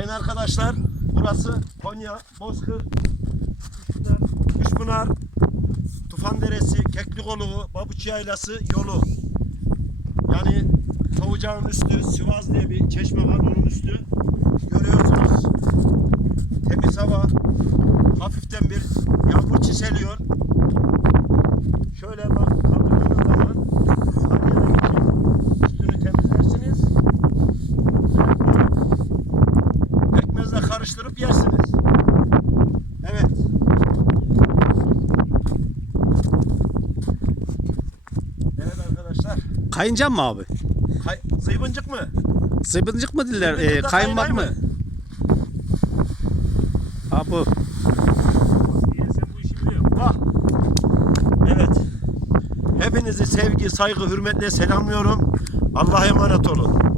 Sayın arkadaşlar, burası Konya, Bozkır, Üçpınar, Tufan Deresi, Keklikolu, Babuç Yaylası yolu. Yani Tovucağın üstü, Sivas diye bir çeşme var, onun üstü. Görüyorsunuz. Temiz hava, hafiften bir yağmur çiseliyor. Karıştırıp yersiniz. Evet. Evet arkadaşlar. Kayıncan mı abi? Kay zıybıncık mı? Zıbıncık mı diller? Ee, kayınmak mı? mı? Ha bu. Bak. Evet. Hepinizi sevgi, saygı, hürmetle selamlıyorum. Allah'a emanet olun.